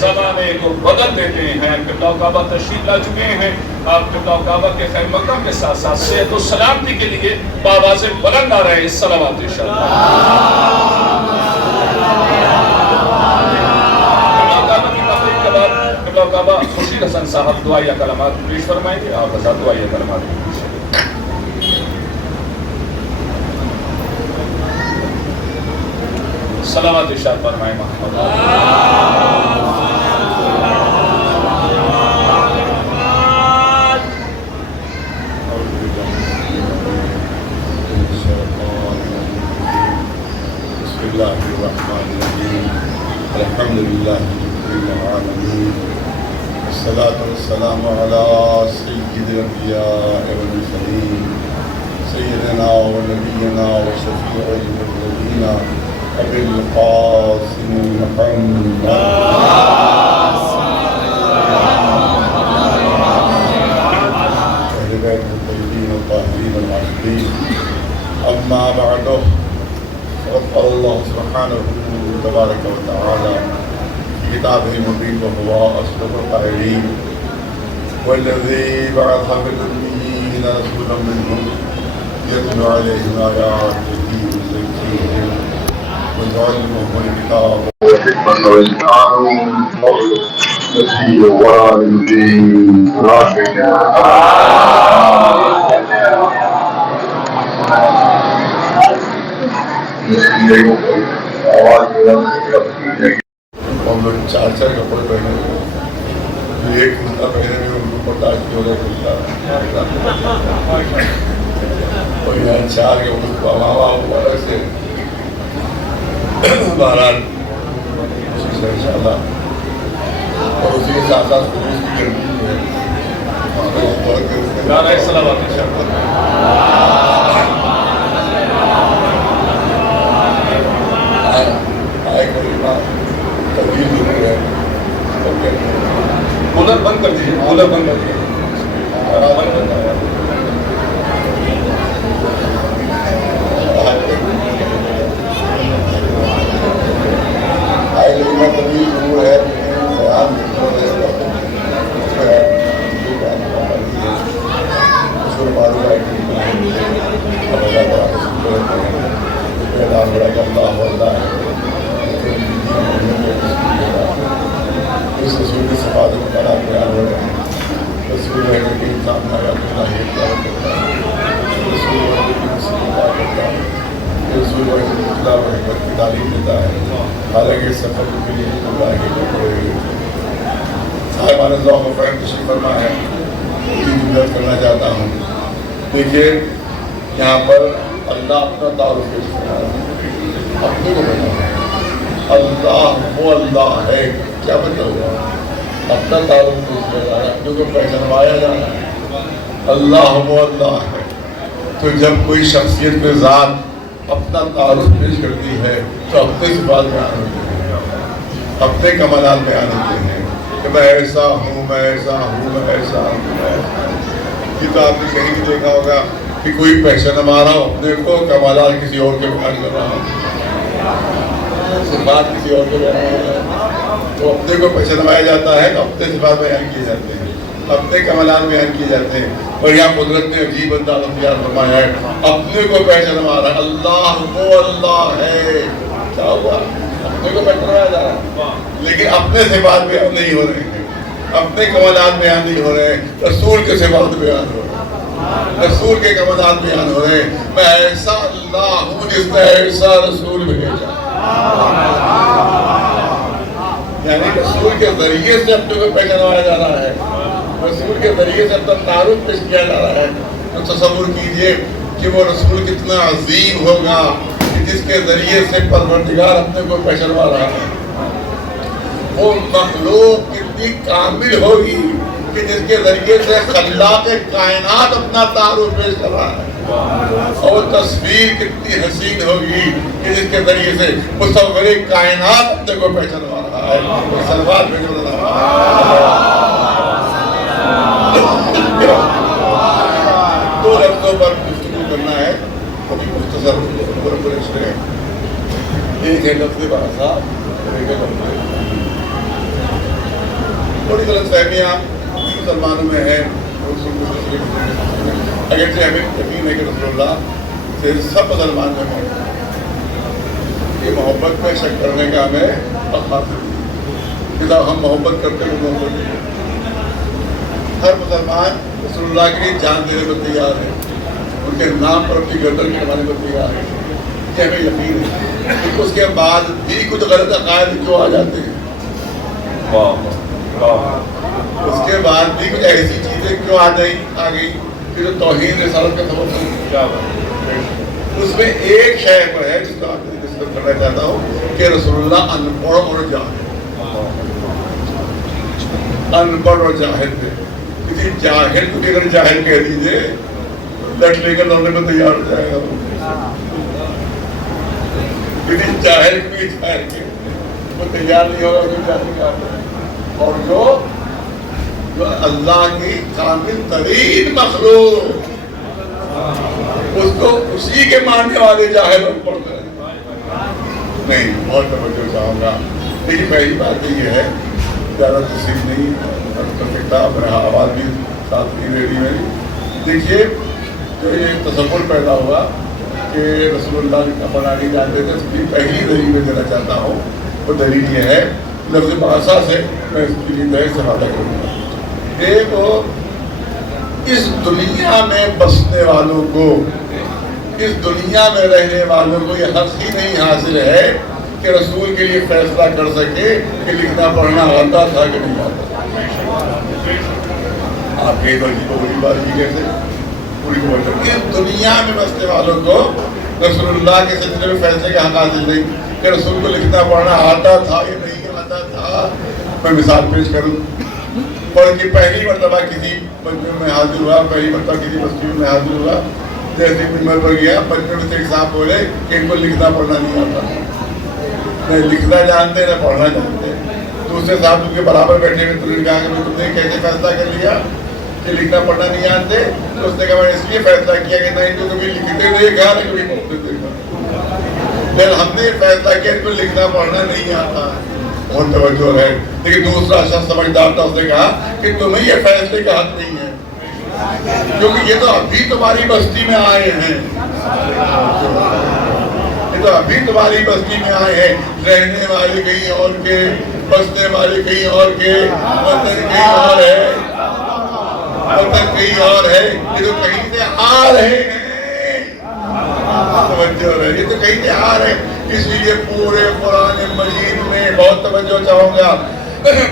زمانے کو بدل دیتے ہیں. قبلہ کعبہ تشریف لا چکے ہیں. آپ قبلہ کعبہ کے خیر مقدم کے ساتھ ساتھ صحت و سلامتی کے لیے بآواز بلند آ رہے ہیں. صلوات انشاءاللہ. قبلہ کعبہ خورشید حسن صاحب دعائیہ کلمات پیش فرمائیں گے. آپ حضرات دعائیہ کلمات پیش. صلوات ارشاد فرمائیں محمد. بسم اللہ الرحمن الرحیم. الحمد للہ رب العالمین. الصلاة والسلام علی سید الانبیاء والمرسلین سیدنا و نبینا و شفیع المذنبین ابی القاسم محمد اہل بیت الطیبین الطاہرین العاشقین. اما بعد فقد قال اللہ سبحانہ تبارک و تعالی كتابه المبين وهو أصدق القائلين والذي بعث في الأميين رسولا منهم يتلو عليهم آياته ويزكيهم ويعلمهم الكتاب والحكمة والقرآن الذي والدين راشدا. ہم لوگ چار چار کپڑے پہنے ہوئے. ایک کرتا پہنے ہوئے ان کو پتا کہ ہو رہا کرتا اور یہاں چار کے ان کو ہوا ہوا ایسے بہرحال اسی سے انشاءاللہ. اور اسی کے ساتھ ساتھ خروج کی کرنی ہے. کولر بند کر دیجیے. کولر بند کر دیجیے. اس رسول کی صفات مقرر بیان ہو رہے ہیں. رسول ہے کہ انسان آیا تو نہ ہی پیار کرتا ہے. رسول ہے کہ مسلم کرتا ہے. رسول ہے کہ اطلاع و حکمت کی تعلیم دیتا ہے. حالانکہ سفر کے لیے اللہ کے کپڑے صاحبان ذوق و فہم تشریف فرما ہے. کی جملت کرنا چاہتا ہوں. دیکھیے یہاں پر اللہ اپنا تعارف پیش کر رہا ہے. اپنے کو بتا اللہ وہ اللہ ہے. کیا مطلب ہے؟ اپنا تعارف پیش کر رہا ہے. اپنے کو پہچانوایا جا رہا ہے. اللہ وہ اللہ ہے. تو جب کوئی شخصیت میں ذات اپنا تعارف پیش کرتی ہے تو اپنے صفات بیان ہوتے ہیں. اپنے کمالات بیان ہوتے ہیں کہ میں ایسا ہوں میں ایسا ہوں میں ایسا ہوں میں ایسا ہوں. یہ تو آپ نے کہیں بھی دیکھا ہوگا کہ کوئی پہچان مارا ہو اپنے کو کمالات کسی اور کے بیان کر رہا ہو. صفات کسی اور کے بیان کر رہا ہے. تو اپنے کو پہچانوایا جاتا ہے تو اپنے صفات بیان کیے جاتے ہیں. اپنے کمالات بیان کیے جاتے ہیں. اور یہاں قدرت نے عجیب انداز اختیار فرمایا ہے. اپنے کو پہچانوا رہا ہے. اللہ وہ اللہ ہے. کیا ہوا؟ اپنے کو پہچانوایا جا رہا ہے لیکن اپنے صفات بیان نہیں ہو رہے ہیں. اپنے کمالات بیان نہیں ہو رہے ہیں. رسول کے صفات بیان ہو رہے ہیں. رسول کے کمالات بیان ہو رہے ہیں. میں ایسا اللہ ہوں جس نے ایسا رسول بھیجا. یعنی رسول کے ذریعے سے اپنے کو پہچانوایا جا رہا ہے. رسول کے ذریعے سے اپنا تعارف پیش کیا جا رہا ہے. تو تصور کیجئے کہ وہ رسول کتنا عظیم ہوگا کہ جس کے ذریعے سے پروردگار اپنے کو پہچانوا رہا ہے. وہ مخلوق کتنی کامل ہوگی کہ جس کے ذریعے سے خلاق کائنات اپنا تعارف پیش کر رہا ہے. اور وہ تصویر کتنی حسین ہوگی کہ جس کے ذریعے سے مصور کائنات اپنے کو پہچانوا رہا ہے. سلوات بھیجو دو لفظوں پر گفتگو کرنا ہے. ابھی مختصر پورے ایک ہے لفظ باسا اور ایک ہے لفظ تھوڑی غلط فہمیاں مسلمانوں میں ہے، اگرچہ ہمیں یقین ہے کہ رسول اللہ سے سب مسلمان میں ہے، یہ محبت میں شک کرنے کا ہمیں حق حاصل ہے کہ ہم محبت کرتے ہیں، محبت نہیں کرتے۔ ہر مسلمان رسول اللہ کے لیے جان دینے کو تیار ہے، ان کے نام پر اپنی گردن کٹوانے کو تیار ہے، یہ ہمیں یقین ہے۔ لیکن اس کے بعد بھی کچھ غلط عقائد کیوں آ جاتے ہیں، اس کے بعد بھی کچھ ایسی چیزیں کیوں آ گئی کہ جو توہین رسالت کا سبب ہے۔ اس میں ایک شے پر ہے جس کو آپ کو ڈسکس کرنا چاہتا ہوں کہ رسول اللہ ان پڑھ اور جاہل، ان پڑھ اور جاہل تھے۔ کسی جاہل کو بھی اگر جاہل کہہ دیجیے لٹ لے کر لڑنے میں تیار ہو جائے گا، کسی جاہل کو بھی جاہل کے وہ تیار نہیں ہوگا کہ جاہل کیا ہے۔ اور جو اللہ کی کامل ترین مخلوق اس کو اسی کے ماننے والے جاہل اور پڑھتے ہیں۔ نہیں، بہت توجہ چاہوں گا، لیکن پہلی بات تو یہ ہے زیادہ تصویر نہیں کر سکتا، میرا آواز بھی ساتھ نہیں دے رہی میری۔ دیکھیے جو یہ تصور پیدا ہوا کہ رسول اللہ کا پڑھنا نہیں جانتے تھے، اس کی پہلی دلیل میں دینا چاہتا ہوں، وہ دلیل یہ ہے لفظ باسا سے میں اس کی لیے استفادہ کروں گا۔ دیکھو اس دنیا میں بسنے والوں کو، اس دنیا میں رہنے والوں کو یہ حق ہی نہیں حاصل ہے کہ رسول کے لیے فیصلہ کر سکے کہ لکھنا پڑھنا آتا تھا کہ نہیں آتا۔ آپ کے بڑی بات کی کیسے پوری اس دنیا میں بسنے والوں کو رسول اللہ کے سلسلے میں فیصلے کا حق حاصل نہیں کہ رسول کو لکھنا پڑھنا آتا تھا یا نہیں آتا تھا۔ میں مثال پیش کروں، اور کہ پہلی مرتبہ کسی مجمع میں حاضر ہوا، پہلی مرتبہ کسی مسجد میں حاضر ہوا، جیسے ممبر پر گیا، مجمع میں سے ایک صاحب بولے کہ ان کو لکھنا پڑھنا نہیں آتا، نہ لکھنا جانتے نہ پڑھنا جانتے۔ دوسرے صاحب ان کے برابر بیٹھے ہوئے، تو نے کہا کہ تم نے کیسے فیصلہ کر لیا کہ لکھنا پڑھنا نہیں آتے؟ تو اس نے کہا میں نے اس لیے فیصلہ کیا کہ نہ ان کو کبھی لکھتے دیکھا نہ کبھی پڑھتے دیکھا، پھر ہم نے فیصلہ کیا ان کو لکھنا پڑھنا نہیں آتا۔ بہت توجہ ہے، لیکن دوسرا شخص سمجھدار تھا، اس نے کہا کہ تمہیں یہ فیصلے کا حق نہیں ہے کیونکہ یہ تو ابھی تمہاری بستی میں آئے ہیں، یہ تو ابھی تمہاری بستی میں آئے ہیں، رہنے والے کہیں اور کے، بسنے والے کہیں اور کے، وطن کہیں اور ہے، وطن کہیں اور ہے، یہ تو کہیں سے آ رہے ہیں۔ توجہ ہے، یہ تو کہیں سے آ رہے ہیں۔ اس لیے پورے قرآن مجید میں بہت توجہ چاہوں گا،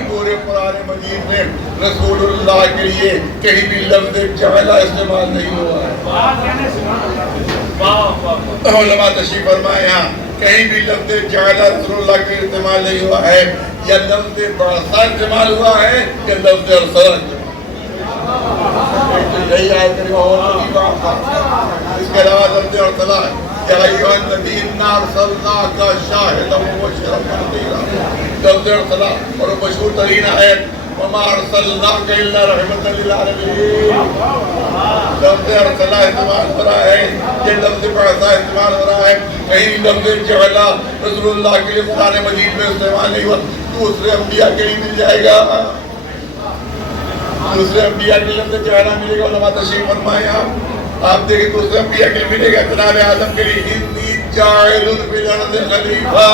پورے قرآن مجید میں رسول اللہ کے لیے کہیں بھی لفظ جعلہ استعمال نہیں ہوا ہے۔ علماء تشریف فرمائے یہاں کہیں بھی لفظ جعلہ رسول اللہ کے لیے استعمال نہیں ہوا ہے، یا لفظ بعثا استعمال ہوا ہے یا لفظ ارسلہ استعمال۔ یہی آیت کریمہ اور کی بات ہے، اس کے علاوہ لفظ ارسلہ ہے، یا ایھا النبی انا ارسلناک شاہدا ومبشرا ونذیرا، لفظ ارسلہ اور مشہور ترین آیت وما ارسلناک الا رحمۃ للعالمین، لفظ ارسلہ استعمال ہو رہا ہے، یہ لفظ بعثا استعمال ہو رہا ہے، کہیں لفظ جعلہ رسول اللہ کے لیے قرآن مجید میں استعمال نہیں ہوا، دوسرے انبیاء کے لیے مل جائے گا، دوسرے انبیاء کے لفظ جعلہ ملے گا۔ علماء تشریف فرمائے آپ دیکھیں دوسرے انبیاء کے لیے ملے گا، جناب آدم کے لیے انی جاعل فی الارض خلیفہ،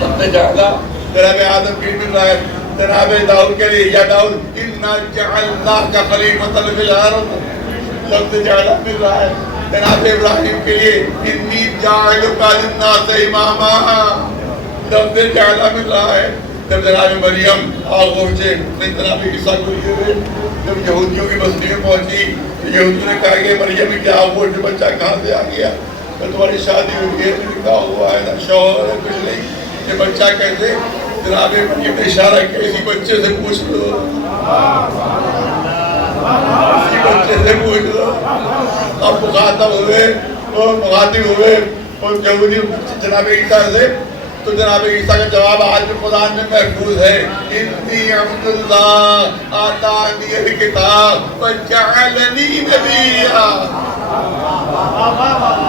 لفظ جعلہ جناب آدم کے لیے مل رہا ہے، جناب داؤد کے لیے یا داؤد انا جعلناک خلیفۃ فی الارض، لفظ جعلہ مل رہا ہے، جناب ابراہیم کے لیے انی جاعلک للناس اماما، لفظ جعلہ مل رہا ہے۔ جب جناب مریم آغوشے جناب عیسیٰ کو لیے ہوئے جب یہودیوں کی بستی میں پہنچی، یہودیوں نے کہا کہ مریم کیا آغوش بچہ کہاں سے آ گیا، تو تمہاری شادی ہوئی ہے، نکاح ہوا ہے، نہ شوہر ہے، کچھ نہیں، یہ بچہ کیسے؟ جناب مریم نے اشارہ کیا اسی بچے سے پوچھ لو، اسی بچے سے پوچھ لو۔ اب مخاطب ہوئے اور مخاطب ہوئے اور یہودی جناب عیسیٰ سے، تو جناب عیسیٰ کا جواب آج بھی قرآن میں محفوظ ہے، انی عبد اللہ آتانی الکتاب وجعلنی نبیا،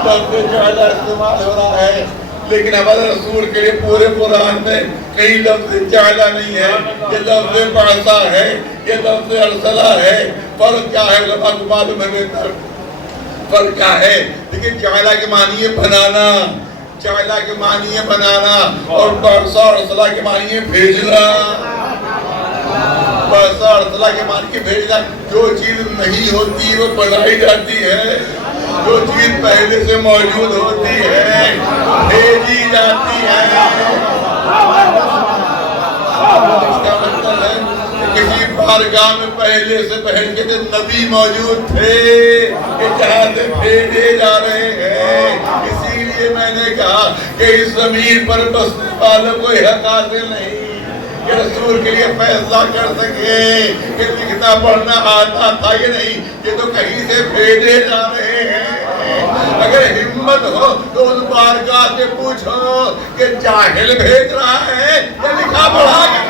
لفظ جعلہ استعمال ہو رہا ہے، لیکن ہمارے رسول کے لیے پورے قرآن میں کئی لفظ جعلا نہیں ہے، یہ لفظ بعثا ہے، یہ لفظ ارسلہ ہے. فرق کیا ہے علماء کو معلوم ہے بہتر فرق کیا ہے. لیکن جعلا کے معنی ہے بنانا، جعلا کے معنی ہے بنانا، اور بعثا اور ارسلہ کے معنی ہے بھیجنا. بعثا اور ارسلہ کے معنی ہے بھیجنا. جو چیز نہیں ہوتی وہ بنائی جاتی ہے، جو چیز پہلے سے موجود ہوتی ہے بھیجی جاتی ہے. اس کا مطلب ہے کہ کسی بارگاہ میں پہلے سے پہلے کے نبی موجود تھے کہ جہاں سے بھیجے جا رہے ہیں. اسی لیے میں نے کہا کہ اس زمین پر بسنے والوں کو حق حاصل نہیں کہ رسول کے لیے فیصلہ کر سکے کہ لکھنا پڑھنا آتا تھا یا نہیں. یہ تو کہیں سے بھیجے جا رہے ہیں. اگر ہمت ہو تو ان بارگاہ سے پوچھو کہ جاہل بھیج رہا ہے یا لکھا پڑھا ہے.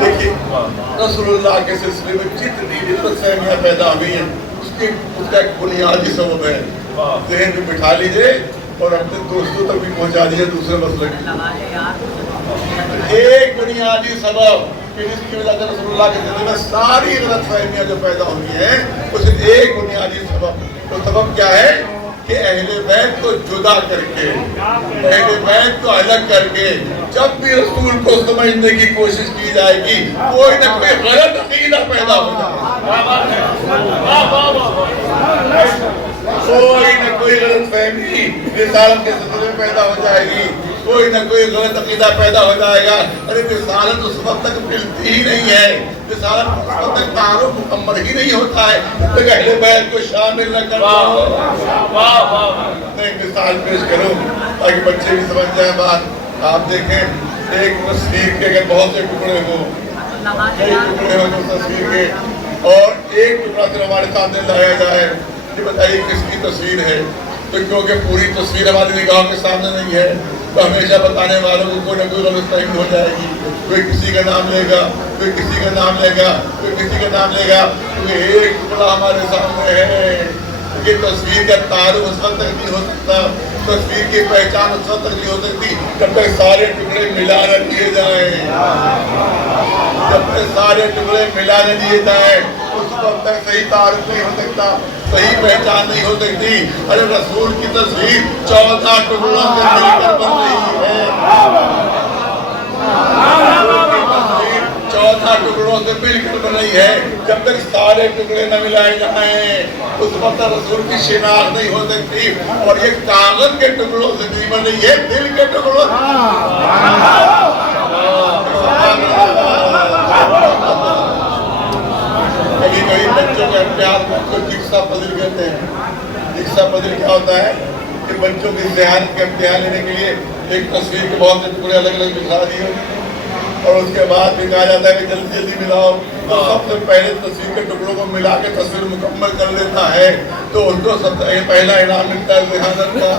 دیکھیے رسول اللہ کے سلسلے میں جتنی غلط فہمیاں پیدا ہوئی ہیں اس کا ایک بنیادی سبب ہے. ذہن میں بٹھا لیجئے اور اپنے دوستوں تک بھی پہنچا دیجئے دوسرے مسئلے کی. ایک بنیادی سبب کہ جس کی وجہ سے رسول اللہ کے سلسلے میں ساری غلط فہمیاں جو پیدا ہوئی ہیں اس ایک بنیادی سبب. تو سبب کیا ہے کہ اہل بیت کو جدا کر کے، اہل بیت کو الگ کر کے جب بھی رسول کو سمجھنے کی کوشش کی جائے گی کوئی نہ کوئی غلط عقیدہ پیدا ہو جائے، کوئی نہ کوئی غلط فہمی رسالت کے سلسلے میں پیدا ہو جائے گی، کوئی نہ کوئی غلط عقیدہ پیدا ہو جائے گا. ارے رسالت اس وقت تک ملتی ہی نہیں ہے، رسالت اس وقت تک تعارف مکمل ہی نہیں ہوتا ہے جب تک اہل بیت کو شامل نہ کر دو. میں ایک مثال پیش کروں تاکہ بچے بھی سمجھ جائیں بات. آپ دیکھیں ایک تصویر کے اگر بہت سے ٹکڑے ہوں، کئی ٹکڑے ہوں جو تصویر کے، اور ایک ٹکڑا پھر ہمارے سامنے لایا جائے کہ بتائیے کس کی تصویر ہے. تو کیونکہ پوری تصویر ہماری نگاہوں کے سامنے نہیں ہے تو ہمیشہ بتانے والوں کو کوئی نہ کوئی غلط فہمی ہو جائے گی. کوئی کسی کا نام لے گا، کوئی کسی کا نام لے گا، کوئی کسی کا نام لے گا. کیونکہ ایک ٹکڑا ہمارے سامنے ہے. یہ تصویر کا تعارف اس وقت تک نہیں ہو سکتا، تصویر کی پہچان اس وقت تک نہیں ہو سکتی جب تک سارے ٹکڑے ملا نہ دیے جائیں. جب تک سارے ٹکڑے ملا نہ دیے جائیں اس وقت تک صحیح تعارف نہیں ہو سکتا، صحیح پہچان نہیں ہو سکتی. ارے رسول کی تصویر 14 ٹکڑوں سے مل کر بن رہی ہے، 14 ٹکڑوں سے مل کر بن رہی ہے. جب تک سارے ٹکڑے نہ ملائے جائیں اس وقت رسول کی شناخت نہیں ہو سکتی. اور یہ کاغذ کے ٹکڑوں سے نہیں بن رہی ہے، دل کے ٹکڑوں سے. کبھی کبھی بچوں کے امتحان کو جگسا پزل کہتے ہیں. جگسا پزل کیا ہوتا ہے کہ بچوں کی ذہانت کے امتحان لینے کے لیے ایک تصویر کے بہت سے ٹکڑے الگ الگ دکھا دیے اور اس کے بعد بھی کہا جاتا ہے کہ جلدی جلدی ملاؤ. تو سب سے پہلے تصویر کے ٹکڑوں کو ملا کے تصویر مکمل کر لیتا ہے تو اس کو سب سے پہلا انعام ملتا ہے ذہانت کا.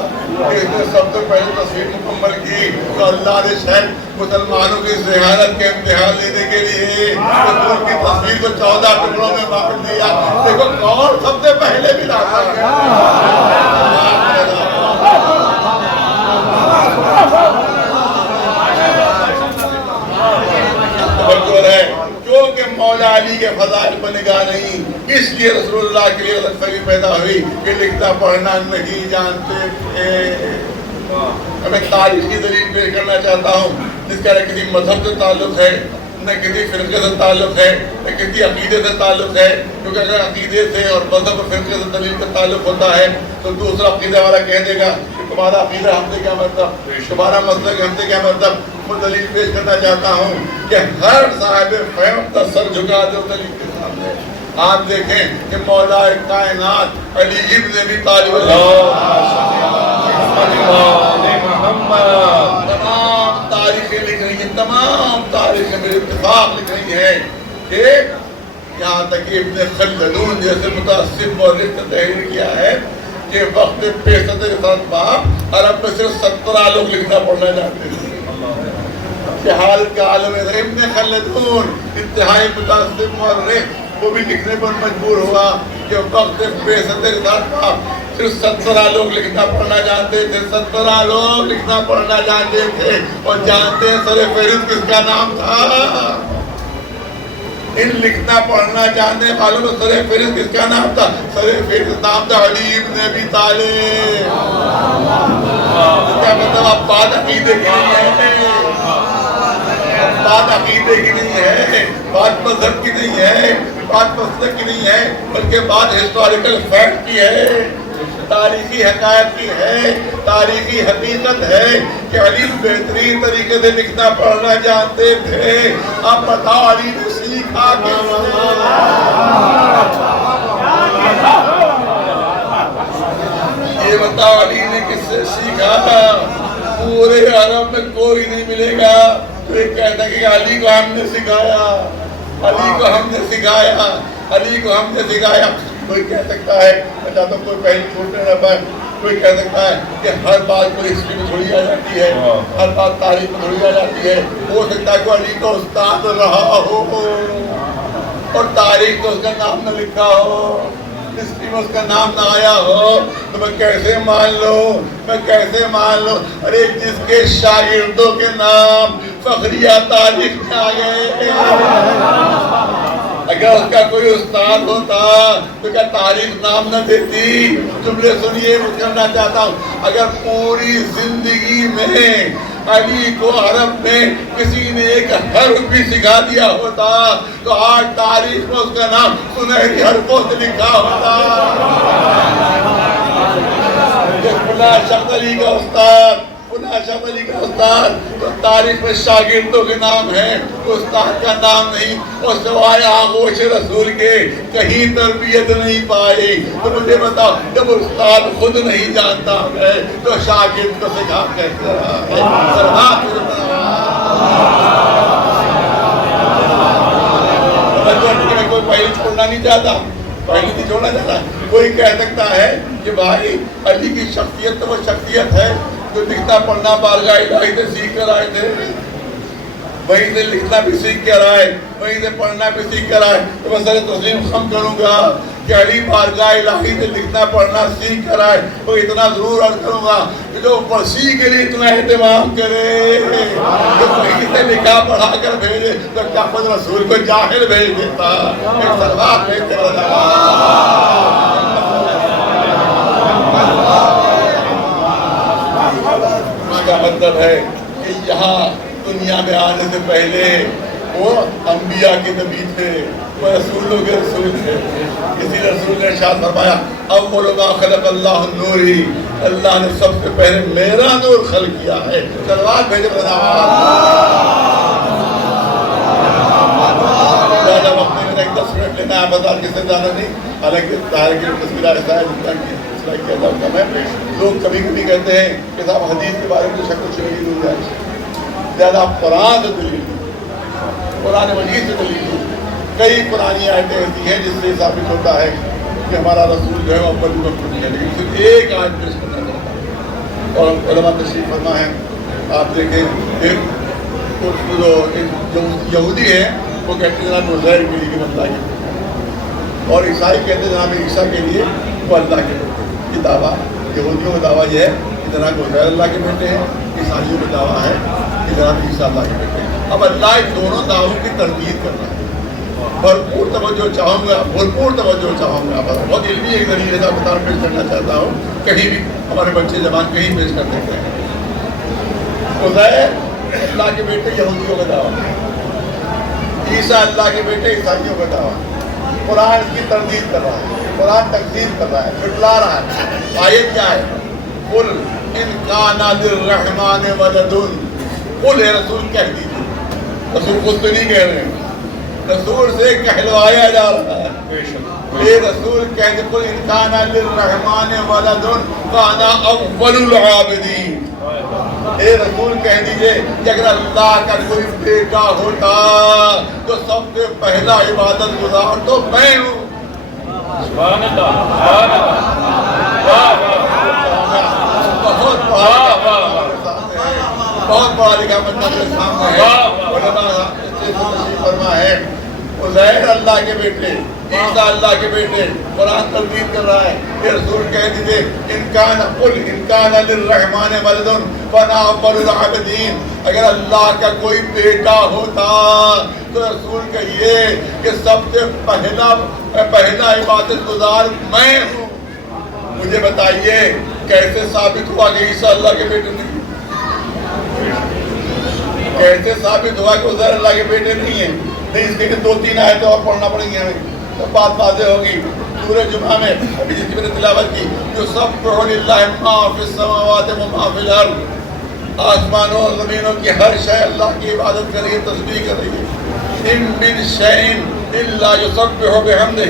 اس نے سب سے پہلے تصویر مکمل کی تو اللہ نے شاید مسلمانوں کی ذہانت کے امتحان لینے کے لیے رسول کی تصویر کو 14 ٹکڑوں میں بانٹ دیا. دیکھو کون سب سے پہلے ملاتا ہے. کیونکہ مولا علی کے فضائل پر نگاہ نہیں، اس لیے رسول اللہ کے لیے غلط فہمی پیدا ہوئی کہ لکھنا پڑھنا نہیں جانتے تھے. میں تاریخ کی دلیل پیش کرنا چاہتا ہوں جس کا نہ کسی مذہب سے تعلق ہے، نہ کسی فرقے سے تعلق ہے، نہ کسی عقیدے سے تعلق ہے. کیونکہ اگر عقیدے سے اور مذہب اور فرقے سے دلیل کا تعلق ہوتا ہے تو دوسرا عقیدہ والا کہہ دے گا کہ تمہارا عقیدہ ہم سے کیا مطلب، تمہارا مسلک ہم سے کیا مطلب. میں دلیل پیش کرنا چاہتا ہوں کہ ہر صاحب فہم کا سر جھکا دے دلیل کے سامنے. آپ دیکھیں کہ مولا کائنات علی ابن ابی طالب تمام تاریخیں لکھ رہی ہیں، تمام تاریخیں میں اتفاق لکھ رہی ہیں کہ یہاں تک کہ ابن خلدون جیسے متعصب مورخ نے تحریر کیا ہے کہ وقت 65 کے ساتھ باپ عرب میں صرف 17 لوگ لکھنا پڑھنا جانتے تھے. جہال کا عالم ہے۔ ابن خلدون انتہائی متعصب مورخ، وہ بھی لکھنے پر مجبور ہوا کہ وقت بے صدر تھا، صرف 17 لوگ لکھنا پڑھنا جانتے تھے، 17 لوگ لکھنا پڑھنا جانتے تھے، اور جانتے ہیں سر فہرست کس کا نام تھا؟ ان لکھنا پڑھنا جاننے والوں کو سر فہرست کس کا نام تھا؟ سر فہرست نام تھا علی بن ابی طالب۔ کیا مطلب اب بات عقیدے کی نہیں ہے، بات عقیدے کی نہیں ہے، بات مذہب کی نہیں ہے، بات مسلک کی نہیں ہے، بلکہ بات ہسٹوریکل فیکٹ کی ہے، تاریخی حقائق کی ہے، تاریخی حقیقت ہے کہ علی بہترین طریقے سے لکھنا پڑھنا جانتے تھے۔ اب بتاؤ علی نے سیکھا کیسے؟ یہ بتاؤ علی نے کس سے سیکھا؟ پورے عرب میں کوئی نہیں ملے گا تو یہ کہتا کہ علی کو ہم نے سکھایا، علی کو ہم نے سکھایا، علی کو ہم نے سکھایا۔ کوئی کہہ سکتا ہے، میں چاہتا ہوں کوئی پہلے چھوٹے نہ پائے، کوئی کہہ سکتا ہے کہ ہر بات کوئی ہسٹری میں تھوڑی آ جاتی ہے، ہر بات تاریخ میں تھوڑی آ جاتی ہے۔ ہو سکتا ہے کہ علی کا استاد رہا ہو اور تاریخ تو اس کا نام نہ لکھا ہو، ہسٹری میں اس کا نام نہ آیا ہو، تو میں کیسے مان لوں، میں کیسے مان لوں؟ ارے جس کے شاگردوں کے نام فخریہ تاریخ میں آ گئے، اگر اس کا کوئی استاد ہوتا تو کیا تاریخ نام نہ دیتی؟ جملے سنیے، میں کرنا چاہتا ہوں، اگر پوری زندگی میں علی کو عرب میں کسی نے ایک حرف بھی سکھا دیا ہوتا تو آج تاریخ میں اس کا نام سنہری حرفوں سے لکھا ہوتا۔ فلاں شخص علی کا استاد، فلاں شخص علی کا استاد، تو تاریخ میں شاگردوں کے نام ہیں، استاد کا نام نہیں، اور سوائے آغوش رسول کے کہیں تربیت نہیں پائی۔ تو مجھے بتاؤ، جب استاد خود نہیں جانتا ہے تو شاگرد کو سکھا کیسے رہا ہے؟ میں کوئی پہلے چھوڑنا نہیں چاہتا، پہلے نہیں چھوڑنا چاہتا۔ کوئی کہہ سکتا ہے کہ بھائی علی کی شخصیت تو وہ شخصیت ہے جو لکھنا پڑھنا بارگاہ الہی سے سیکھ کر آئے تھے، وہیں سے لکھنا بھی سیکھ کر آئے، وہیں سے پڑھنا بھی سیکھ کر آئے۔ تو میں سر تسلیم خم کروں گا کہ علی بارگاہ الہی سے لکھنا پڑھنا سیکھ کر آئے، تو اتنا ضرور عرض کروں گا کہ جو وسیع کے لیے اتنا اہتمام کرے، جو وہیں سے لکھا پڑھا کر بھیجے، تو کیا خود رسول کو جاہل بھیج دیتا؟ ایک سلوات بھیج کر کا مطلب ہے کہ یہاں دنیا میں آنے سے پہلے وہ انبیاء کے نبی تھے، وہ رسولوں کے رسول تھے۔ اسی رسول نے ارشاد فرمایا اول ما خلق اللہ نوری، اللہ نے سب سے پہلے میرا نور خلق کیا ہے۔ صلوات بھیجے زیادہ وقت میں 10 منٹ لینا ہے، بتا کس سے زیادہ نہیں، حالانکہ تاریخ تصویر ایسا ہے جتنا کہ لوگ کبھی کبھی کہتے ہیں کہ صاحب حدیث کے بارے میں شک و شبہہ ہو جائے، زیادہ قرآن سے دلیل، قرآن مجید سے دلیل۔ کئی قرآنی آیتیں ایسی ہیں جس سے ثابت ہوتا ہے کہ ہمارا رسول جو ہے وہ اول وقت نہیں ہے، لیکن صرف ایک آیت پیش کرنا چاہتا ہے۔ اور علماء تشریف فرما ہے، آپ دیکھیں ایک جو یہودی ہے وہ کہتے ہیں جناب عزیر کے لیے اللہ کے، اور عیسائی کہتے ہیں جناب عیسیٰ کے لیے وہ اللہ کے بیٹے۔ یہ دعویٰ یہودیوں کا دعویٰ یہ ہے کہ جناب عزیر اللہ کے بیٹے ہیں، عیسائیوں کا دعویٰ ہے کہ جناب عیسیٰ اللہ کے بیٹے ہیں۔ اب اللہ ان دونوں دعووں کی تردید کرنا ہے، بھرپور توجہ چاہوں گا، بھرپور توجہ چاہوں گا۔ بہت علمی ایک ذریعے کا بتا پیش کرنا چاہتا ہوں، کہیں بھی ہمارے بچے زبان کہیں پیش کر دیتے ہیں۔ عزیر اللہ کے بیٹے یہودیوں کا دعویٰ، عیسیٰ اللہ کے بیٹے عیسائیوں کا دعویٰ۔ قرآن کی تردید کر رہا ہے، قرآن تقسیم کر رہا ہے، جھٹلا رہا ہے۔ آیت کیا ہے؟ قل ان کان للرحمن ولد، قل اے رسول کہہ دیجیے، رسول خود تو نہیں کہہ رہے ہیں، رسول سے کہلوایا جا رہا ہے۔ اے رسول کہہ دیجیے قل ان کان للرحمن ولد فانا اول العابدین، اے رسول کہہ دیجئے کہ اگر اللہ کا کوئی بیٹا ہوتا تو سب سے پہلا عبادت گزار تو میں ہوں۔ سبحان اللہ، سبحان اللہ، بہت بہت بڑا لکھا بندہ میرے سامنے ہے، علماء تشریف فرما ہے، عزیر اللہ کے بیٹے، عیسیٰ اللہ کے بیٹے، قرآن تردید کر رہا ہے کہ رسول کہہ دیجئے ان کان للرحمن ولد فانا اول العابدین، اگر اللہ کا کوئی بیٹا ہوتا تو رسول کہیے کہ سب سے پہلا عبادت گزار میں ہوں۔ مجھے بتائیے کیسے ثابت ہوا کہ عیسیٰ اللہ کے بیٹے نہیں؟ کیسے ثابت ہوا کہ عزیر اللہ کے بیٹے نہیں ہیں؟ نہیں، اس کے 2-3 آیتیں اور پڑھنا پڑیں گی ہمیں، تو بات واضح ہوگی۔ سورہ جمعہ میں ابھی جس کی میں نے تلاوت کی، یسبح للہ ما فی السماوات و ما فی الارض، آسمانوں اور زمینوں کی ہر شے اللہ کی عبادت کر رہی ہے، تسبیح کر رہی ہے۔ ان من شیء الا یسبح بحمدہ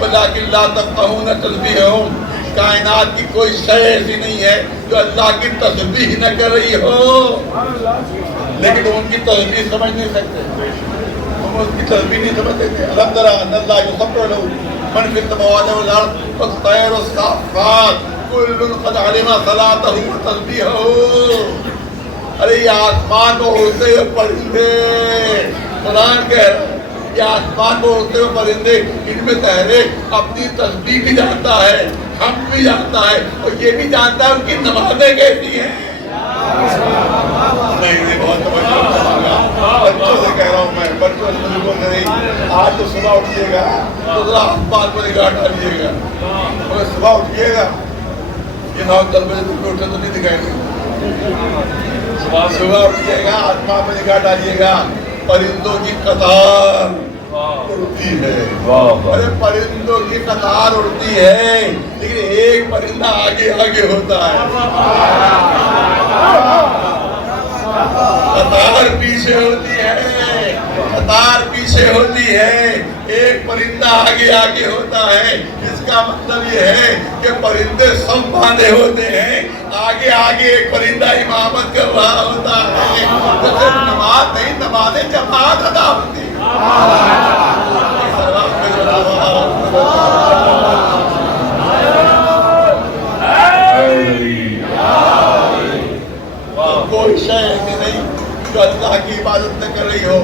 ولکن لا تفقہون تسبیحہم، کائنات کی کوئی شے ایسی نہیں ہے جو اللہ کی تسبیح نہ کر رہی ہو، لیکن ان کی تسبیح سمجھ نہیں سکتے، ہم اس کی تسبیح نہیں سمجھ سکتے۔ الم تر ان اللہ یسبح لہ من فی السماوات والارض والطیر والصافات کل قد علم صلاتہ وتسبیحہ۔ ارے یہ آسمان پر اڑتے ہوئے پرندے، قرآن کہہ رہا ہے یہ آسمان پر اڑتے ہوئے پرندے، ان میں تہرے اپنی تسبیح بھی جانتا ہے، ہم بھی جانتا ہے، اور یہ بھی جانتا ہے ان کی نمازیں کیسی ہیں۔ نہیں بہت بچوں سے کہہ رہا ہوں میں، بچوں سے مجھے بول نہیں، آج تو صبح اٹھیے گا تو ذرا آسمان پر نگاہ ڈالیے گا، اور صبح اٹھیے گا یہ 9-10 بجے تک اٹھے تو نہیں دکھائیں گے، صبح اٹھیے گا آسمان پر نگاہ ڈالیے گا، پرندوں کی قطار اڑتی ہے، ارے پرندوں کی قطار اڑتی ہے، لیکن ایک پرندہ آگے آگے ہوتا ہے، قطار پیچھے ہوتی ہے، قطار پیچھے ہوتی ہے، ایک پرندہ آگے آگے ہوتا ہے۔ اس کا مطلب یہ ہے کہ پرندے سب باندھے ہوتے ہیں، آگے آگے ایک پرندہ امامت کر رہا ہوتا ہے، تو صرف نماز نہیں، نماز جماعت ادا ہوتی ہے۔ کوئی شے ایسی نہیں جو اللہ کی عبادت نہ کر رہی ہو،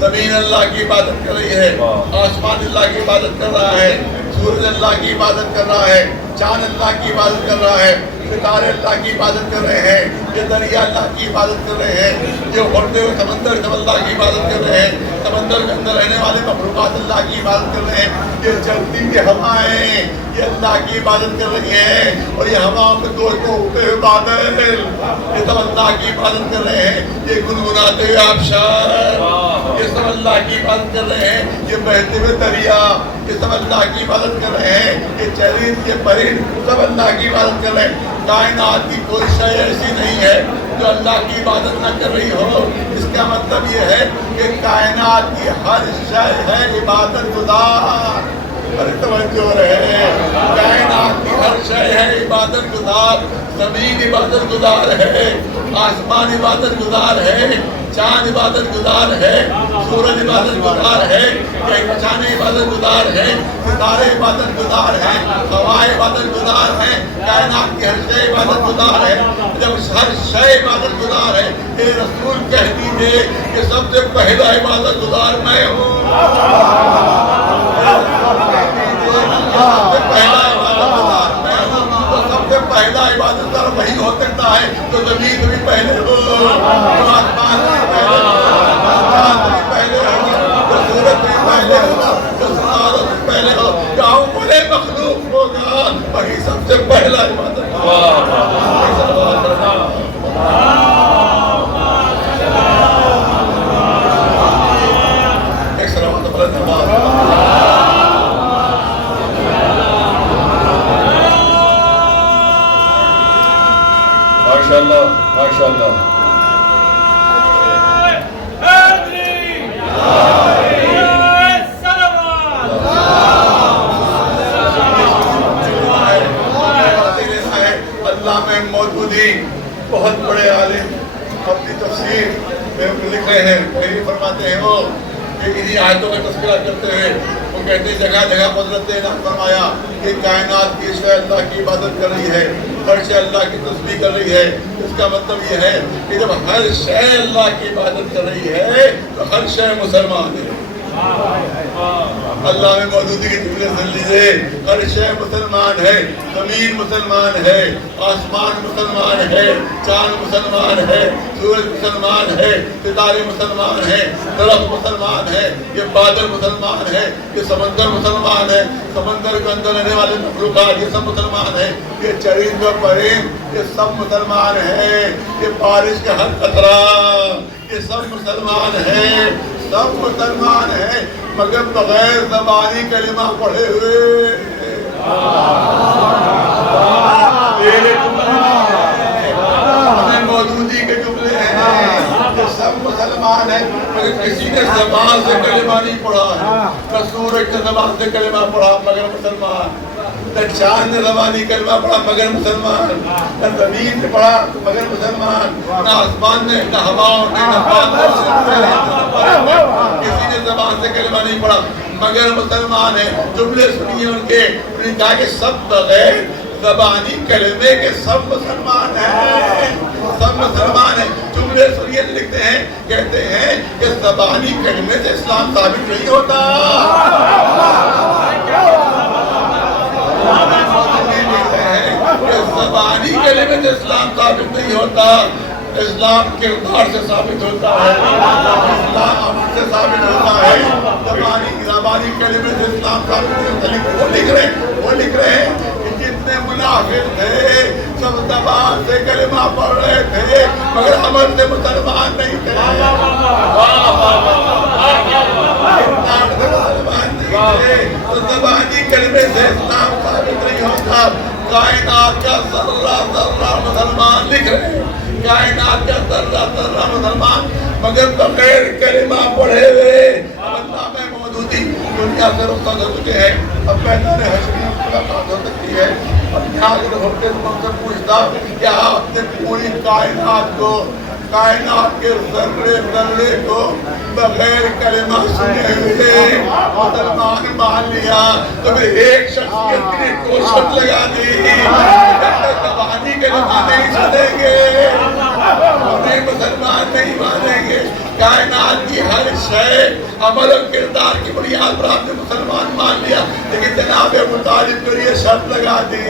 زمین اللہ کی عبادت کر رہی ہے، آسمان اللہ کی عبادت کر رہا ہے، سورج اللہ کی عبادت کر رہا ہے، چاند اللہ کی عبادت کر رہا ہے، ستارے اللہ کی عبادت کر رہے ہیں، یہ دریا اللہ کی عبادت کر رہے ہیں، یہ اڑتے ہوئے سمندر سب اللہ کی عبادت کر رہے ہیں، سمندر کے اندر رہنے والے مخلوقات اللہ کی عبادت کر رہے ہیں، یہ چلتی ہوئی ہوائیں یہ اللہ کی عبادت کر رہی ہیں، اور یہ ہواؤں میں دو اڑتے ہوئے بادل یہ سب اللہ کی عبادت کر رہے ہیں، یہ گنگناتے ہوئے آبشار یہ سب اللہ کی عبادت کر رہے ہیں، یہ بہتے ہوئے دریا یہ سب اللہ کی عبادت کر رہے ہیں، یہ چرند یہ پرند سب اللہ کی عبادت کر رہے ہیں۔ کائنات کی کوئی شے ایسی نہیں ہے جو اللہ کی عبادت نہ کر رہی ہو۔ اس کا مطلب یہ ہے کہ کائنات کی ہر شے ہے عبادت گزار۔ ارے توجہ رہے، کائنات کی ہر شے ہے عبادت گزار، زمین عبادت گزار ہے، آسمان عبادت گزار ہے، چاند عبادت گزار ہے، سورج عبادت گزار ہے، کہکشانے عبادت گزار ہے، ستارے عبادت گزار ہیں، ہوائیں عبادت گزار ہیں، کائنات کی ہر شے عبادت گزار ہے۔ جب ہر شے عبادت گزار ہے، اے رسول کہہ دیجئے کہ سب سے پہلا عبادت گزار میں ہوں۔ سب سے پہلا عبادت گزار میں ہوں، تو سب سے پہلا عبادت گزار وہی ہو سکتا ہے تو زمین بھی پہلے ہو، تو آسمان بھی پہلے ہو، چاند بھی پہلے ہو، تو سورج بھی پہلے ہو، تو ستاروں بھی پہلے ہو، جہاں بڑے مخلوق ہوگا وہی سب سے پہلا عبادت ماشاءاللہ ماشاءاللہ۔ اللہ میں موجودی بہت بڑے عالم اپنی تفسیر میں لکھ رہے ہیں، وہی فرماتے ہیں وہ کہ انہی آیتوں کا تذکرہ کرتے ہوئے وہ کہتے ہیں جگہ جگہ قدرت نے فرمایا کہ کائنات کی شے اللہ کی عبادت کر رہی ہے، ہر شے اللہ کی تسبیح کر رہی ہے۔ اس کا مطلب یہ ہے کہ جب ہر شے اللہ کی عبادت کر رہی ہے تو ہر شے مسلمان ہے۔ اللہ میں موجودگی کی جملے سن لیجیے، ہر شے مسلمان ہے، زمین مسلمان ہے، آسمان مسلمان ہے، چاند مسلمان ہے، سورج مسلمان ہے، ستارے مسلمان ہیں، درخت مسلمان ہے، یہ بادل مسلمان ہے، یہ سمندر مسلمان ہے، سمندر کے اندر رہنے والے مخلوقات یہ سب مسلمان ہیں، یہ چرند و پرند یہ سب مسلمان ہیں، یہ بارش کا ہر قطرہ یہ سب مسلمان ہیں، سب مسلمان ہیں مگر بغیر زبانی کلمہ پڑھے ہوئے۔ موجودگی کے جملے ہیں کہ سب مسلمان ہیں مگر کسی نے زبان سے کلمہ نہیں پڑھا ہے، نہ سورج نے زبان سے کلمہ پڑھا مگر مسلمان، نہ چاند نے زبانی کلمہ پڑھا مگر مسلمان، نہ زمین نے پڑھا مگر مسلمان، نہ آسمان نے، نہ ہواؤں نے، نہ پانی نے، کسی نے زبان سے کلمہ نہیں پڑھا مگر مسلمان ہے۔ جملے سنیے ان کے، انہوں نے کہا کہ سب بغیر زبانی کلمے کے سب مسلمان ہیں، سب مسلمان ہیں۔ جملے سنیے لکھتے ہیں، کہتے ہیں کہ زبانی کلمے سے اسلام ثابت نہیں ہوتا، زبانی کلمے سے اسلام ثابت نہیں ہوتا، اسلام کردار سے ثابت ہوتا ہے، اسلام عمل سے ثابت ہوتا ہے، زبانی کلمے سے اسلام ثابت نہیں ہوتا۔ وہ لکھ رہے ہیں کہ جتنے منافق تھے سب زبان سے کلمہ پڑھ رہے تھے مگر عمل سے مسلمان نہیں تھے، تو زبانی کلمے سے اسلام ثابت نہیں ہوتا۔ کائنات کا ذرہ ذرہ مسلمان لکھ رہے ہیں، کائنات کا ذرہ ذرہ مسلمان مگر بغیر کلمہ پڑھے ہوئے اللہ میں موجودی دنیا سے رخصت ہو چکے ہیں۔ اب میدان حشر میں ملاقات ہو سکتی ہے، اب یہاں اگر ہوتے تو ہم سے پوچھتا کیا آپ نے پوری کائنات کو، کائنات کے ذرے ذرے کو بغیر کلمہ سنے ہوئے مسلمان مان لیا تو پھر ایک شخصیت کی کوشش لگا دی، زبانی کلمہ نہیں سنیں گے، انہیں مسلمان نہیں مانیں گے۔ کائنات کی ہر شے عمل و کردار کی بنیاد پر آپ نے مسلمان مان لیا، لیکن جناب ابو طالب کو یہ شرط لگا دی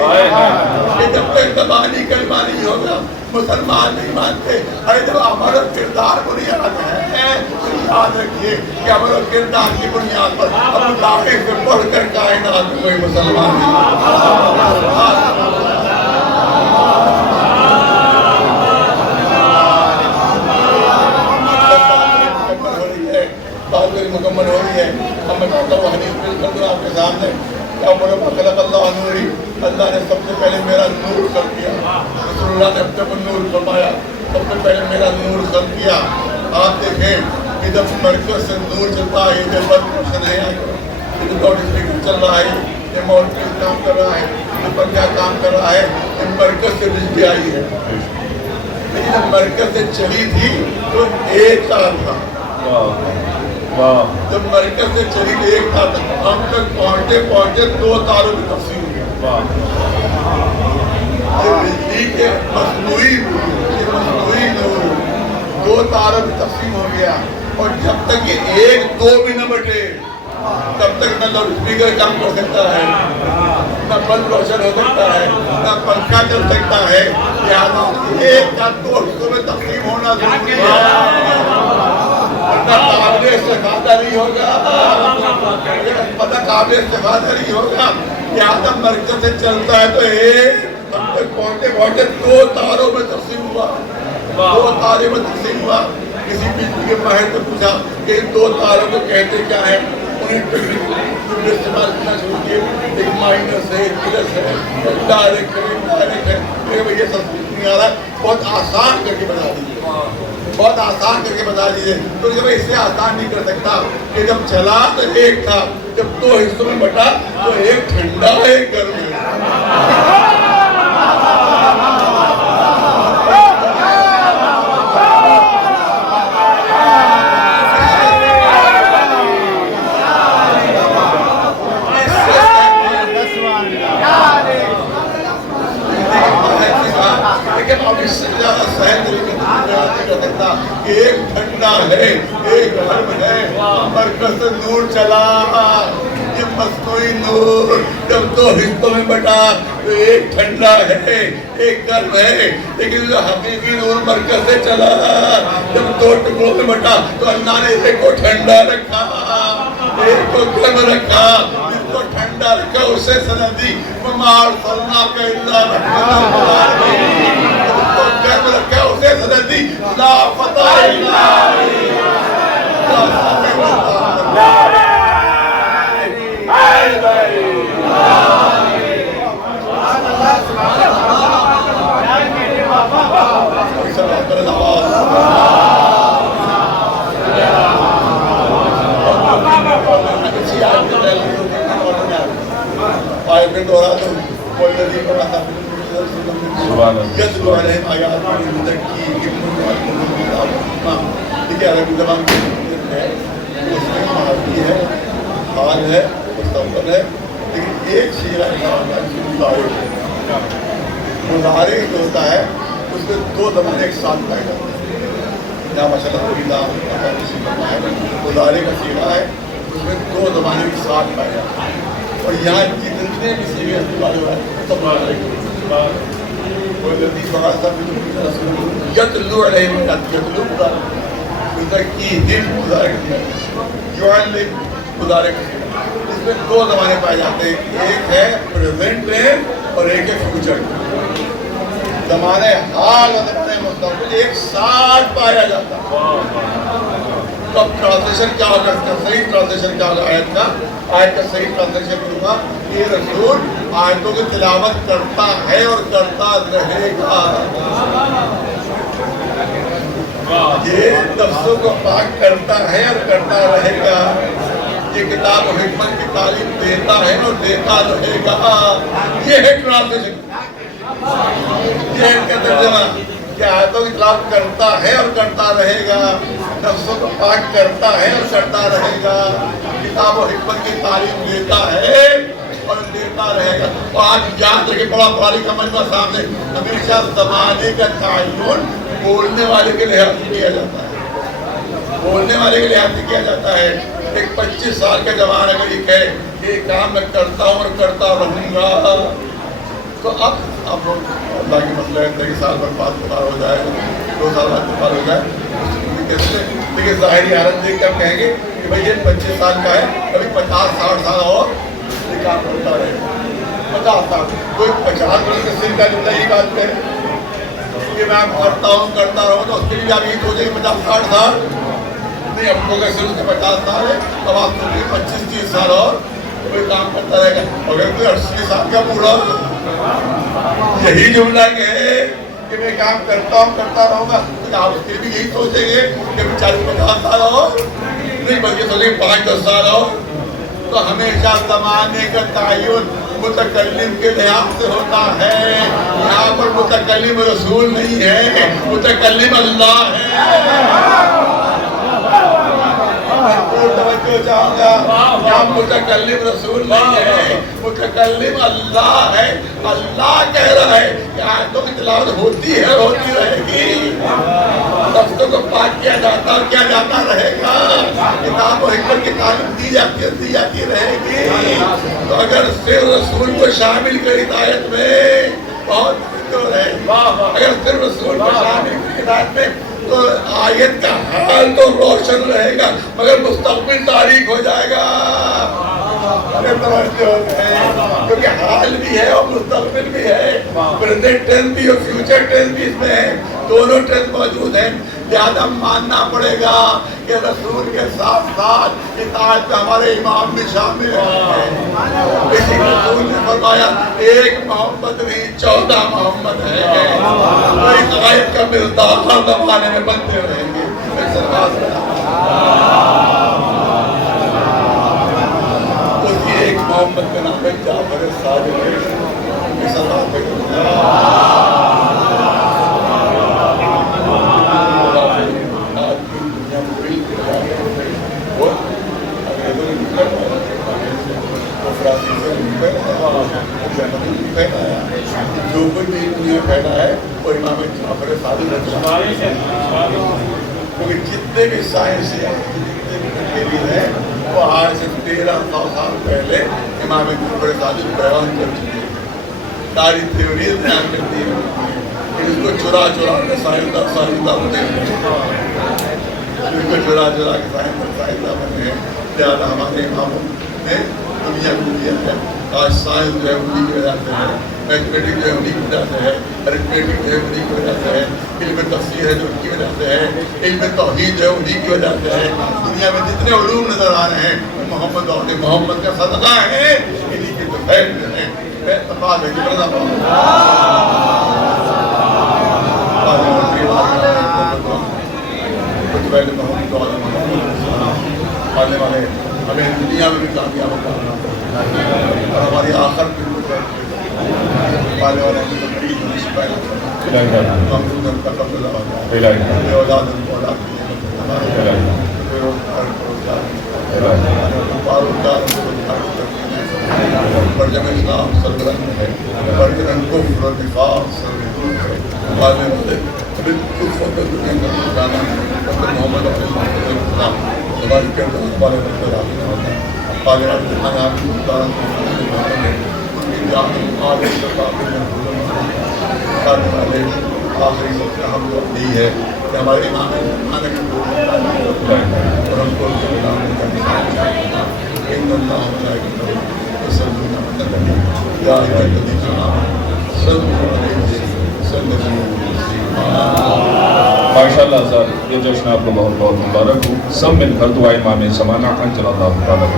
کہ جب تک زبانی کلمہ نہیں ہوگا مسلمان نہیں مانتے۔ ارے جب عمل و کردار بنیاد ہے تو یاد رکھیے کہ عمل و کردار کی بنیاد پر ابو طالب سے پڑھ کر کائنات میں کوئی مسلمان نہیں۔ بات میری مکمل ہو رہی ہے، اب میں کہتا ہوں حدیث پیش کر دوں آپ کے سامنے۔ کیا خلق اللہ نوری، اللہ نے سب سے پہلے میرا نور خلق کیا، رسول اللہ نے اپنے کو نور فرمایا، سب سے پہلے میرا نور خلق کیا۔ آپ دیکھیں کہ جب مرکز سے نور چلتا ہے، یہ بلب روشن ہے، یہ لاؤڈ اسپیکر چل رہا ہے، یہ ماؤنٹین کام کر رہا ہے، یہ پنکھا کام کر رہا ہے، یہ مرکز سے بجلی آئی ہے، لیکن جب مرکز سے چلی تھی تو ایک تار تھا، جب مرکز سے چلی ایک تار تھا، ہم تک پہنچتے پہنچتے 2 تاروں میں تقسیم ہو گیا۔ یہ بجلی کے مصنوعی نور 2 تاروں میں تقسیم ہو گیا، اور جب تک یہ 1-2 بھی نہ بٹے تب تک نہ لاؤڈ اسپیکر کام کر سکتا ہے، نہ بلب روشن ہو سکتا ہے، نہ پنکھا چل سکتا ہے۔ لہٰذا ایک کا 2 حصوں میں تقسیم ہونا ضروری ہے، ورنہ قابل استفادہ نہیں ہوگا، قابل استفادہ نہیں ہوگا۔ لہٰذا مرکز سے چلتا ہے تو ایک ہم تک پہنچتے پہنچتے 2 تاروں میں تقسیم ہوا، 2 تاروں میں تقسیم ہوا۔ کسی بجلی کے ماہر سے پوچھا کہ ان 2 تاروں کو کہتے کیا ہے، انہیں استعمال کرنا شروع کیے، ایک مائنس ہے، ایک پلس ہے، ڈائریکٹ ہے، انڈائریکٹ ہے۔ یہ سب نہیں آ رہا ہے، بہت آسان کر کے بتا دیجیے، بہت آسان کر کے بتا دیجیے۔ تو جب اس سے آسان نہیں کر سکتا کہ جب چلا تو ایک تھا، جب 2 حصوں میں بٹا تو ایک ٹھنڈا ہے، ایک گرم ہے۔ ایک ٹھنڈا ہے، ایک گرم ہے، مرکز سے نور چلا، یہ مصنوعی نور جب دو حصوں میں بٹا تو ایک ٹھنڈا ہے ایک گرم ہے، لیکن جو حقیقی نور مرکز سے چلا جب دو ٹکڑوں میں بٹا تو اللہ نے ایک کو ٹھنڈا رکھا ایک کو گرم رکھا، جس کو ٹھنڈا رکھا اسے سندی ممار صلنا کا اللہ رحمت جس کو گرم رکھا اسے سندی لا فتح اللہ يتلو عليهم آيات ويزكيهم دیکھیے عربی زبان کی ہے اس میں ماضی ہے حال ہے مستقبل ہے لیکن ایک صیغہ مضارع جو ہوتا ہے اس میں دو زمانے ایک ساتھ پائے جاتے ہیں یہاں ماشاءاللہ مضارع کا صیغہ ہے اس میں دو زمانے ایک ساتھ پائے جاتے ہیں اور یہاں جتنے بھی صیغے استعمال ہو رہا ہے سب مضارع والذي بعث في رسوله يتلو عليهم يتلو يزكيهم يعلم مضارع اس میں دو زمانے پائے جاتے ہیں ایک ہے پریزنٹ ٹینس اور ایک ہے فیوچر زمانے حال اور زمانے مستقبل ایک ساتھ پایا جاتا ہے تو اب ٹرانسلیشن کیا ہوگا اس کا صحیح ٹرانسلیشن کیا ہوگا آیت کا صحیح ٹرانسلیشن ہوگا یہ رسول آیتوں کی تلاوت کرتا ہے اور کرتا رہے گا یہ نفسوں کو پاک کرتا ہے اور کرتا رہے گا یہ کتاب و حکمت کی تعلیم دیتا ہے اور دیتا رہے گا یہ ہے ٹرانسلیشن یہ ہے ان کا ترجمہ کہ آیتوں کی تلاوت کرتا ہے اور کرتا رہے گا نفسوں کو پاک کرتا ہے اور کرتا رہے گا کتاب و حکمت کی تعلیم دیتا ہے اور دیتا رہے گا اور آج یاد رکھے بڑا بڑی کا مجمع سامنے ہمیشہ زمانے کا تعین بولنے والے کے لحاظ سے کیا جاتا ہے بولنے والے کے لحاظ سے کیا جاتا ہے ایک 25 سال کا جوان اگر یہ کہے کہ یہ کام میں کرتا ہوں اور کرتا رہوں گا تو اب اللہ کی مسئلہ ہے کہ سال بعد پار ہو جائے 2 سال بعد پار ہو جائے لیکن ظاہری حالت دیکھ کے ہم کہیں گے کہ بھائی یہ 25 سال کا ہے ابھی 50-60 سال اور یہ کام کرتا رہے 50 سال کوئی 50 برس کا سن کا جملہ یہ بات کرے کہ میں کرتا رہوں تو اس کے لیے آپ یہی سوچیں کہ 50-60 سال نہیں ہم لوگ ایسے اس کے 50 سال ہے اب آپ سوچیں 25-30 سال اور کوئی کام کرتا رہے گا اگر کوئی 80 سال کا بوڑھا یہی جملہ کہے کہ میں کام کرتا رہوں گا تو آپ اس کے بھی یہی سوچیں گے کہ 40-50 سال ہو نہیں بلکہ سوچیں 5-10 سال ہو تو ہمیشہ زمانے کا تعین متکلم کے لحاظ سے ہوتا ہے یہاں پر متکلم رسول نہیں ہے متکلم اللہ ہے توجہ چاہوں گا یہاں متکلم رسول نہیں ہے متکلم اللہ ہے اللہ کہہ رہا ہے کہ آیتوں کی تلاوت ہوتی ہے ہوتی رہے گی لفظوں کو پاک کیا جاتا رہے گا کتاب و حکمت کی تعلیم دی جاتی رہے گی تو اگر صرف رسول کو شامل کر ہدایت میں بہت ہے اگر صرف رسول کو شامل کر ہدایت میں تو آیت کا حال تو روشن رہے گا مگر مستقبل تاریخ ہو جائے گا کیونکہ حال بھی ہے اور مستقبل بھی ہے پریزنٹ ٹینس بھی اور فیوچر ٹینس بھی اس میں ہے دونوں ٹینس موجود ہیں لہذا ماننا پڑے گا کہ رسول کے ساتھ ساتھ اطاعت میں ہمارے امام بھی شامل ہیں اسی رسول نے فرمایا ایک محمد نہیں 14 محمد ہے تو اس آیت کا مزداق ہر زمانے میں بنتے رہیں گے اسی ایک محمد کا نام ہے جعفر صادق جو کوئی بھی دنیا پھیلا ہے وہ امام جعفر صادق کیونکہ جتنے بھی سائنس جتنے بھی تحریر ہیں وہ آج سے 1300 سال پہلے امام جعفر صادق بیان کر چکے ہیں. ساری تھیوریز بیان کرتی ہیں. اس کو چرا کے سائنسداں بنے ہیں. اس کو چرا کے سائنسداں بنے ہیں. لہٰذا ہمارے اماموں نے دنیا کو دیا ہے. آج سائنس جو ہے انہیں کی وجہ سے ہے, میتھمیٹک جو ہے انہیں کی وجہ سے ہے, ارتھمیٹک جو ہے انہیں کی وجہ سے ہے, علم تفسیر ہے جو ان کی وجہ سے ہے, علم توحید جو ہے انہیں کی وجہ سے ہے. دنیا میں جتنے علوم نظر آ رہے ہیں محمد اور محمد کا صدقہ ہے. انہیں کی تو خیر جو ہے اتفاق ہے کہ بڑا کچھ پہلے محمد والے ہمیں دنیا میں بھی کامیاب کرنا اور ہماری آخر بھی والے والے مریض ہونے سے پہلے ہم کا قبض اولاد برجم اسلام سرگرم ہے, برجن کفر و نفاق سرگرم ہے. والے والے بالکل فوقت دنیا کا جانا محمد اسلام ہماری کردار والے والے والے والے آخری وقت ہم کو دی ہے کہ ہمارے امام آنے اور ہم کو ماشاء اللہ سر, یہ جشن آپ کو بہت بہت مبارک ہو. سب مل کر دعائیں امام زمانہ عجل اللہ تعالیٰ